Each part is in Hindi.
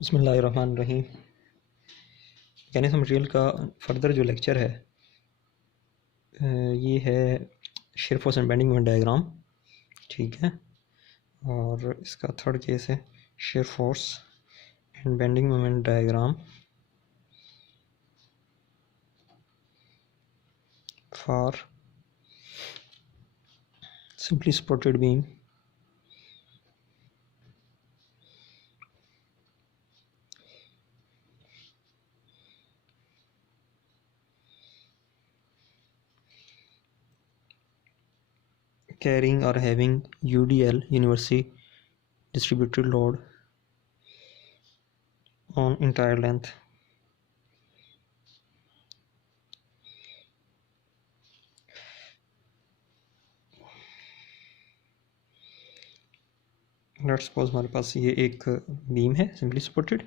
बिस्मिल्लाहिर्रहमानिर्रहीम। मैकेनिज़्म मटेरियल का फर्दर जो लेक्चर है ये है shear force and bending moment diagram, ठीक है। और इसका थर्ड केस है shear force and bending moment diagram for simply supported beam carrying or having UDL universally distributed load on entire length. Let's suppose हमारे पास ये एक बीम है सिंपली सपोर्टेड,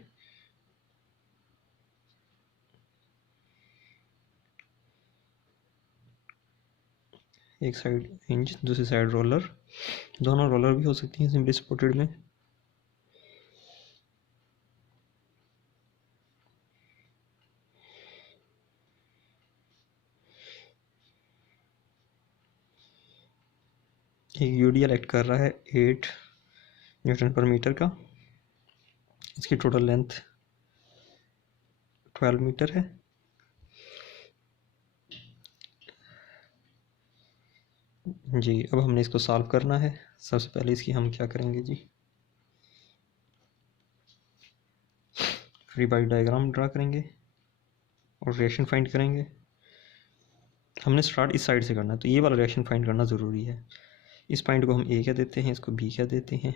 एक साइड हिंज दूसरी साइड रोलर, दोनों रोलर भी हो सकती हैं सिंपली सपोर्टेड में। एक यूडीएल एक्ट कर रहा है 8 न्यूटन पर मीटर का, इसकी टोटल लेंथ 12 मीटर है। जी अब हमने इसको सॉल्व करना है। सबसे पहले इसकी हम क्या करेंगे जी, फ्री बॉडी डायग्राम ड्रा करेंगे और रिएक्शन फाइंड करेंगे। हमने स्टार्ट इस साइड से करना है तो ये वाला रिएक्शन फाइंड करना ज़रूरी है। इस पॉइंट को हम ए क्या देते हैं, इसको बी क्या देते हैं।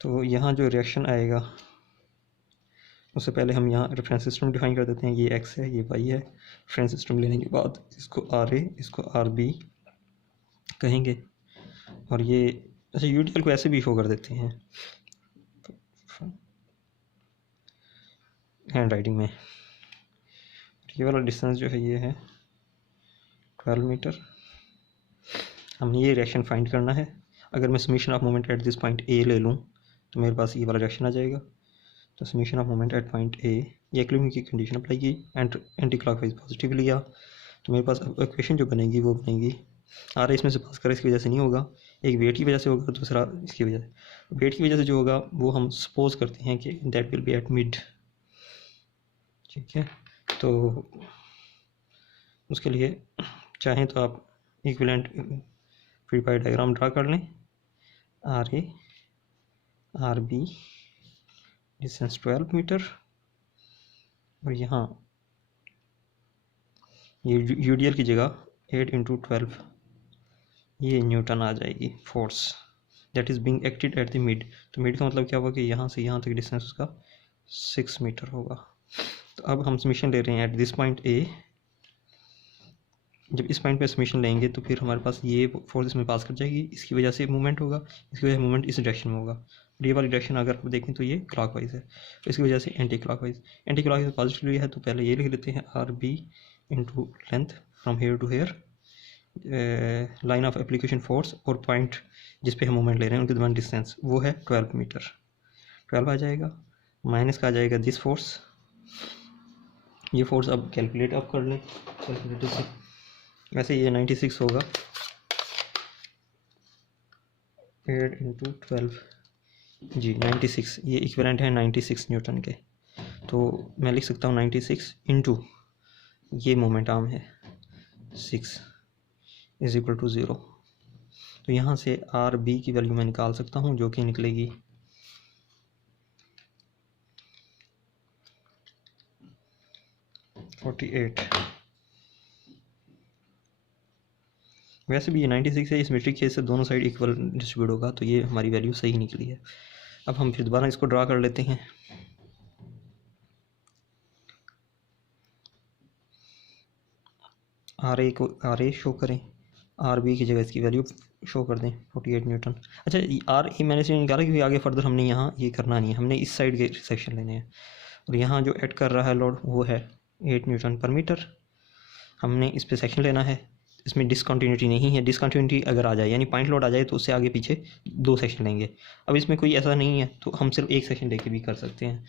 तो यहाँ जो रिएक्शन आएगा उससे पहले हम यहाँ रेफरेंस सिस्टम डिफाइन कर देते हैं। ये एक्स है, ये वाई है। रेफरेंस सिस्टम लेने के बाद इसको आर ए, इसको आर बी कहेंगे। और ये अच्छा यूडीएल को ऐसे भी शो कर देते हैं हैंड राइटिंग में। ये वाला डिस्टेंस जो है ये है 12 मीटर। हमने ये रिएक्शन फाइंड करना है। अगर मैं summation of moment at this point A ले लूँ तो मेरे पास ये वाला रिएक्शन आ जाएगा। तो summation of moment at point ए, ये इक्विलिब्रियम की कंडीशन अप्लाई की, एंटी क्लॉकवाइज पॉजिटिव लिया, तो मेरे पास इक्वेशन जो बनेगी वो बनेगी आर इसमें से पास कर, इसकी वजह से नहीं होगा, एक वेट की वजह से होगा, दूसरा इसकी वजह से। वेट की वजह से जो होगा वो हम सपोज करते हैं कि that will be at mid, ठीक है। तो उसके लिए चाहें तो आप equivalent free body diagram draw कर लें। R A R B distance 12 metre और यहाँ ये यूडीएल की जगह 8 × 12 ये न्यूटन आ जाएगी force that is being acted at the mid. तो मिड का मतलब क्या होगा कि यहाँ से यहाँ तक डिस्टेंस उसका 6 मीटर होगा। तो अब हम समीशन ले रहे हैं एट दिस पॉइंट ए। जब इस पॉइंट पे समीशन लेंगे तो फिर हमारे पास ये फोर्स इसमें पास कर जाएगी, इसकी वजह से मूवमेंट होगा, इसकी वजह से मूवमेंट इस डायरेक्शन में होगा। और ये वाली डायरेक्शन अगर आप देखें तो ये क्लॉकवाइज है, तो इसकी वजह से एंटी क्लॉकवाइज पॉजिटिव है। तो पहले ये लिख लेते हैं R B into length from here to here, line of application force और पॉइंट जिस पे हम मूवमेंट ले रहे हैं उनके दरमियान डिस्टेंस वो है 12 मीटर। 12 आ जाएगा, माइनस का आ जाएगा दिस फोर्स। ये फोर्स अब कैलकुलेट आप कर लें कैलकुलेटर से, वैसे ये 96 होगा 8 × 12 जी 96, ये इक्विवेलेंट है 96 न्यूटन के। तो मैं लिख सकता हूँ 96 इंटू ये मोमेंट आर्म है 6 इज इक्वल टू 0। तो यहाँ से आर बी की वैल्यू मैं निकाल सकता हूँ जो कि निकलेगी 48। वैसे भी ये 96 है, इस मेट्रिक केस से दोनों साइड इक्वल डिस्ट्रीब्यूट होगा, तो ये हमारी वैल्यू सही निकली है। अब हम फिर दोबारा इसको ड्रा कर लेते हैं। आर ए शो करें, आर बी की जगह इसकी वैल्यू शो कर दें 48 न्यूटन। अच्छा आर ए मैंने से निकाला क्योंकि आगे फर्दर हमने यहाँ ये करना नहीं है, हमने इस साइड के सेक्शन लेने हैं। और यहाँ जो ऐड कर रहा है लोड वो है 8 न्यूटन पर मीटर। हमने इस पे सेक्शन लेना है, इसमें डिसकंटिन्यूटी नहीं है। डिसकंटिन्यूटी अगर आ जाए यानी पॉइंट लोड आ जाए तो उससे आगे पीछे 2 सेक्शन लेंगे। अब इसमें कोई ऐसा नहीं है तो हम सिर्फ 1 सेक्शन लेके भी कर सकते हैं।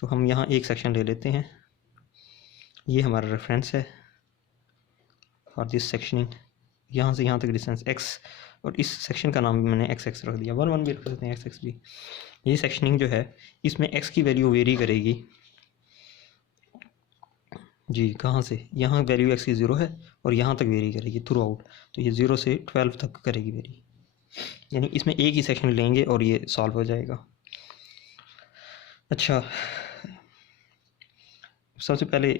तो हम यहाँ 1 सेक्शन ले लेते हैं। ये हमारा रेफरेंस है फॉर दिस सेक्शनिंग। यहाँ से यहाँ तक डिस्टेंस x और इस सेक्शन का नाम मैंने x रख दिया, 1 1 भी रख देते हैं x भी। ये सेक्शनिंग जो है इसमें x की वैल्यू वेरी करेगी जी। कहाँ से? यहाँ वैल्यू x की 0 है और यहाँ तक वेरी करेगी थ्रू आउट। तो ये 0 से 12 तक करेगी वेरी, यानी इसमें एक ही सेक्शन लेंगे और ये सॉल्व हो जाएगा। अच्छा, सबसे पहले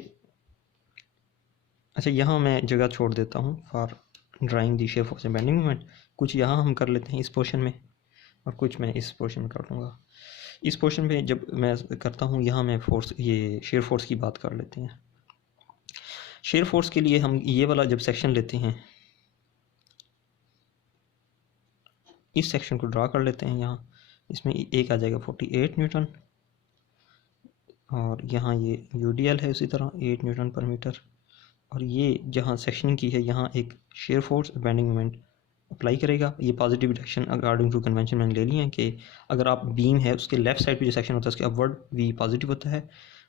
अच्छा यहाँ मैं जगह छोड़ देता हूँ for drawing the shape force and bending moment. कुछ यहाँ हम कर लेते हैं इस पोर्शन में और कुछ मैं इस पोर्शन में कर लूँगा। इस पोर्शन में जब मैं करता हूँ यहाँ मैं फोर्स, ये शेयर फोर्स की बात कर लेते हैं। शेयर फोर्स के लिए हम ये वाला जब सेक्शन लेते हैं, इस सेक्शन को ड्रा कर लेते हैं। यहाँ इसमें एक आ जाएगा 48 न्यूटन और यहाँ ये यूडीएल है उसी तरह 8 न्यूटन पर मीटर। और ये जहाँ सेक्शनिंग की है यहाँ एक shear force bending moment apply करेगा। ये positive direction according to convention मैंने ले लिए हैं कि अगर आप बीम है उसके लेफ्ट साइड पे जो सेक्शन होता है उसके अपवर्ड v पॉजिटिव होता है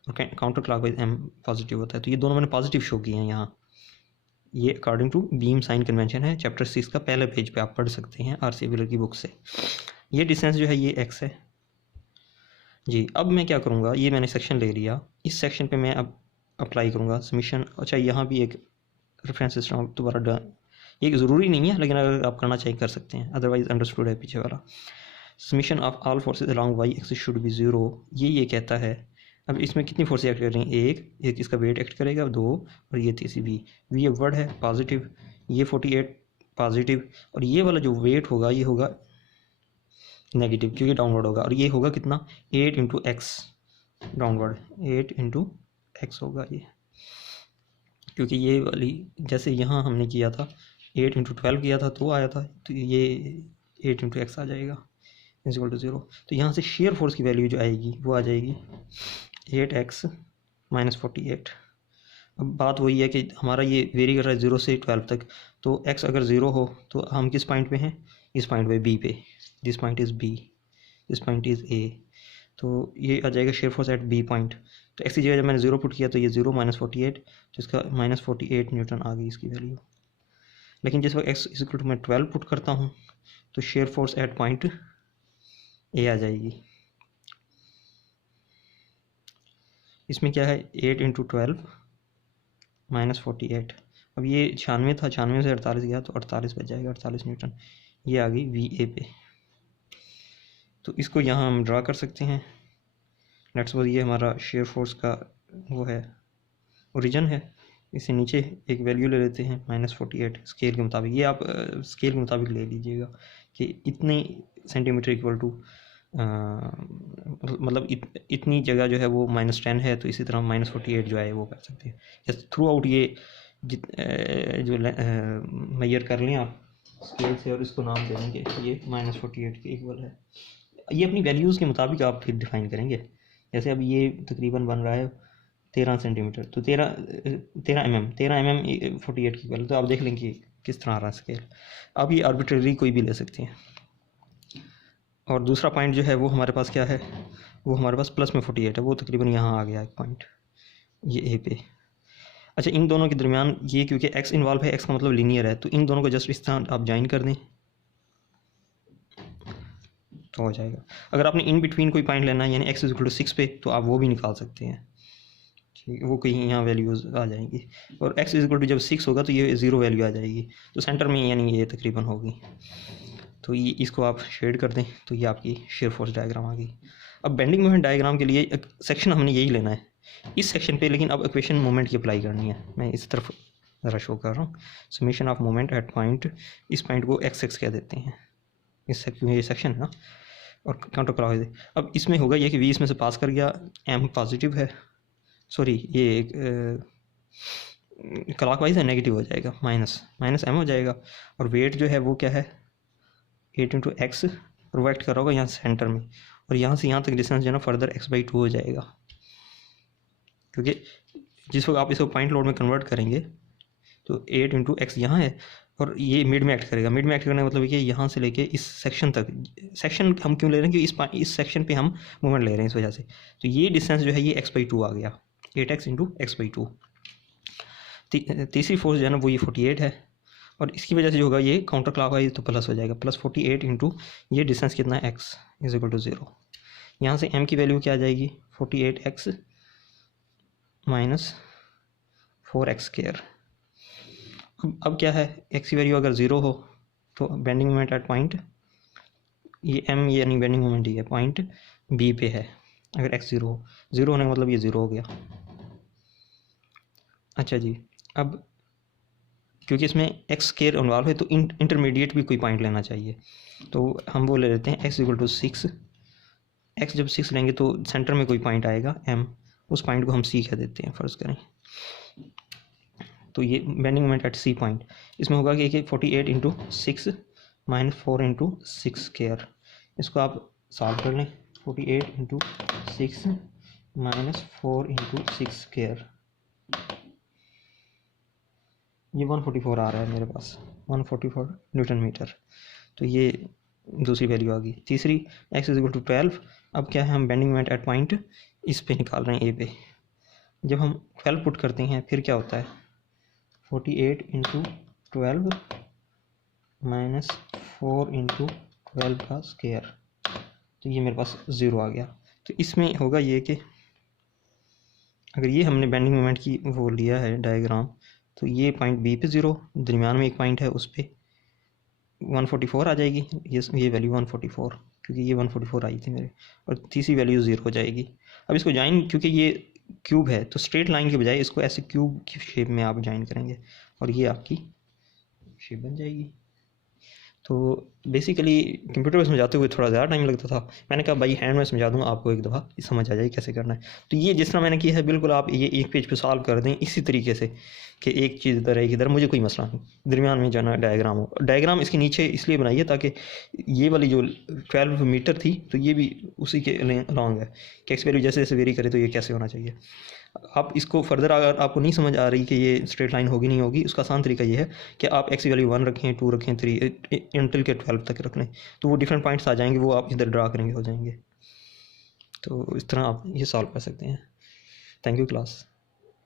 और काउंटर क्लॉकवाइज m पॉजिटिव होता है। तो ये दोनों मैंने पॉजिटिव शो किए हैं यहाँ। ये according to beam sign convention है, चैप्टर 6 का पहले पेज पे आप पढ़ सकते हैं RC व्हीलर की बुक से। ये डिस्टेंस जो है ये x है जी। अब मैं क्या करूँगा, ये मैंने सेक्शन ले लिया, इस सेक्शन पे मैं अब अप्लाई करूँगा समीशन। अच्छा यहाँ भी एक रेफरेंस सिस्टम दोबारा, ये ज़रूरी नहीं है लेकिन अगर आप करना चाहिए कर सकते हैं, अदरवाइज अंडरस्टूड है पीछे वाला। Summation of all forces along y axis should be 0, ये कहता है। अब इसमें कितनी फोर्सेज एक्ट कर रही हैं? एक इसका वेट एक्ट करेगा 2 और ये तीसरी v वर्ड है पॉजिटिव, ये 48 पॉजिटिव और ये वाला जो वेट होगा ये होगा नेगेटिव क्योंकि डाउनवर्ड होगा। और ये होगा कितना? 8 into x downward, 8 into x होगा ये, क्योंकि ये वाली जैसे यहाँ हमने किया था 8 इंटू 12 किया था तो आया था, तो ये 8 इंटू एक्स आ जाएगा इज इक्वल टू 0। तो यहाँ से शेयर फोर्स की वैल्यू जो आएगी वो आ जाएगी 8x माइनस 48। अब बात वही है कि हमारा ये वेरी कर रहा है 0 से 12 तक, तो x अगर 0 हो तो हम किस पॉइंट पे हैं? इस पॉइंट पे b पे। This point is b, this point is a। तो ये आ जाएगा shear force at B point. तो एक्स की जगह जब मैंने 0 पुट किया तो ये 0 माइनस 48, तो इसका माइनस 48 न्यूटन आ गई इसकी वैल्यू। लेकिन जिस वक्त एक्स इक्वल टू मैं 12 पुट करता हूँ तो shear force at point A आ जाएगी। इसमें क्या है? 8 इंटू 12 माइनस 48। अब ये 96 था, 96 से 48 गया तो 48 बच जाएगा, 48 न्यूटन। ये आ गई वी ए पे। तो इसको यहाँ हम ड्रा कर सकते हैं। लेट्स सपोज ये हमारा शेयर फोर्स का वो है, ओरिजिन है। इसे नीचे एक वैल्यू ले लेते हैं -48 स्केल के मुताबिक। ये आप स्केल के मुताबिक ले लीजिएगा कि इतने सेंटीमीटर इक्वल टू मतलब इतनी जगह जो है वो -10 है, तो इसी तरह -48 जो है वो कर सकते हैं। जस्ट थ्रू आउट ये जो मेजर कर लें आप स्केल से और इसको नाम दे देंगे ये -48 के इक्वल है। ये अपनी वैल्यूज़ के मुताबिक आप फिर डिफ़ाइन करेंगे। जैसे अब ये तकरीबन बन रहा है 13 सेंटीमीटर, तो 13 mm 48 की वैल्यू, तो आप देख लेंगे किस तरह आ रहा है स्केल। अब ये आर्बिट्रेरी कोई भी ले सकते हैं। और दूसरा पॉइंट जो है वो हमारे पास क्या है? वो हमारे पास प्लस में 48 है, वो तकरीबन यहाँ आ गया एक पॉइंट ये ए पे। अच्छा, इन दोनों के दरमियान ये क्योंकि एक्स इन्वॉल्व है, एक्स का मतलब लीनियर है, तो इन दोनों को जस्ट इस तरह आप ज्वाइन कर दें तो हो जाएगा। अगर आपने इन बिटवीन कोई पॉइंट लेना है यानी एक्स इक्वल टू 6 पे, तो आप वो भी निकाल सकते हैं, ठीक है। वो कहीं यहाँ वैल्यूज़ आ जाएंगी और एक्स इक्वल टू जब 6 होगा तो ये 0 वैल्यू आ जाएगी, तो सेंटर में यानी ये तकरीबन होगी। तो ये इसको आप शेड कर दें तो ये आपकी शेयर फोर्स डायग्राम आ गई। अब बेंडिंग मोमेंट डायग्राम के लिए सेक्शन हमने यही लेना है इस सेक्शन पे, लेकिन अब इक्वेशन मोमेंट की अप्लाई करनी है। मैं इस तरफ ज़रा शो कर रहा हूँ, summation of moment at point, इस पॉइंट को x कह देते हैं, इस ये सेक्शन है ना, और काउंटर क्लॉकवाइज। अब इसमें होगा ये कि v इसमें से पास कर गया, m पॉजिटिव है, सॉरी ये क्लॉकवाइज है, नेगेटिव हो जाएगा, माइनस m हो जाएगा। और वेट जो है वो क्या है? 8 इंटू एक्स, और वो एक्ट कर रहा होगा यहाँ सेंटर में, और यहाँ से यहाँ तक डिस्टेंस जो है ना फर्दर x/2 हो जाएगा, क्योंकि जिस वक्त आप इसको पॉइंट लोड में कन्वर्ट करेंगे तो 8 इंटू एक्स यहाँ है और ये मिड में एक्ट करेगा। मिड में एक्ट करने का मतलब है कि यहाँ से लेके इस सेक्शन तक, सेक्शन हम क्यों ले रहे हैं कि इस सेक्शन पे हम मूवमेंट ले रहे हैं इस वजह से। तो ये डिस्टेंस जो है ये x/2 आ गया, 8x इंटू x/2। तीसरी फोर्स जो है ना वो ये 48 है और इसकी वजह से जो होगा ये काउंटर क्लॉकवाइज तो प्लस हो जाएगा, प्लस 48 इंटू ये डिस्टेंस कितना है x इज इक्वल टू 0। यहाँ से m की वैल्यू क्या आ जाएगी 48x माइनस 4x स्क्वायर। अब क्या है x की वैल्यू अगर 0 हो तो बेंडिंग मोमेंट एट पॉइंट, ये m ये यानी बेंडिंग मोमेंट ही है, पॉइंट b पे है। अगर x 0 हो, 0 होने का मतलब ये 0 हो गया। अच्छा जी, अब क्योंकि इसमें एक्स स्क्वायर इन्वॉल्व है तो इंटरमीडिएट भी कोई पॉइंट लेना चाहिए, तो हम वो ले लेते हैं x इक्वल टू 6। एक्स जब 6 लेंगे तो सेंटर में कोई पॉइंट आएगा m, उस पॉइंट को हम c कह देते हैं फ़र्ज़ करें। तो ये bending moment at c point, इसमें होगा कि 48 इंटू 6 माइनस 4 इंटू 6 स्क्वायर। इसको आप सॉल्व कर लें, 48 इंटू 6 माइनस 4 इंटू 6 स्क्वायर, ये 144 आ रहा है मेरे पास, 144 न्यूटन मीटर। तो ये दूसरी वैल्यू आ गई। तीसरी x इज इक्वल टू 12। अब क्या है, हम बेंडिंग मोमेंट एट पॉइंट इस पे निकाल रहे हैं a पे। जब हम 12 पुट करते हैं फिर क्या होता है 48 इंटू 12 माइनस 4 इंटू 12 का स्क्वायर, तो ये मेरे पास 0 आ गया। तो इसमें होगा ये कि अगर ये हमने बेंडिंग मोमेंट की वो लिया है डायग्राम, तो ये पॉइंट बी पे 0, दरमियान में एक पॉइंट है उस पर 144 आ जाएगी, ये वैल्यू 144, क्योंकि ये 144 आई थी मेरे, और तीसरी वैल्यू 0 हो जाएगी। अब इसको ज्वाइन, क्योंकि ये क्यूब है तो स्ट्रेट लाइन के बजाय इसको ऐसे क्यूब की शेप में आप ज्वाइन करेंगे और ये आपकी शेप बन जाएगी। तो बेसिकली कंप्यूटर में समझाते हुए थोड़ा ज़्यादा टाइम लगता था, मैंने कहा भाई हैंड में समझा दूँगा आपको, एक दफ़ा समझ आ जाए कैसे करना है। तो ये जिस तरह मैंने किया है बिल्कुल आप ये एक पेज पे सॉल्व कर दें इसी तरीके से कि एक चीज़ इधर है इधर, मुझे कोई मसला नहीं, दरमियान में जाना डायग्राम हो। डायग्राम इसके नीचे इसलिए बनाइए ताकि ये वाली जो 12 मीटर थी तो ये भी उसी के लॉन्ग है कि एक्स वैल्यू जैसे जैसे वेरी करे तो ये कैसे होना चाहिए। आप इसको फर्दर अगर आपको नहीं समझ आ रही कि ये स्ट्रेट लाइन होगी नहीं होगी, उसका आसान तरीका ये है कि आप एक्स की वैल्यू 1 रखें, 2 रखें, 3 इंटिल के 12 तक रख लें, तो वो डिफरेंट पॉइंट्स आ जाएंगे, वो आप इधर ड्रा करेंगे हो जाएंगे। तो इस तरह आप ये सॉल्व कर सकते हैं। Thank you class.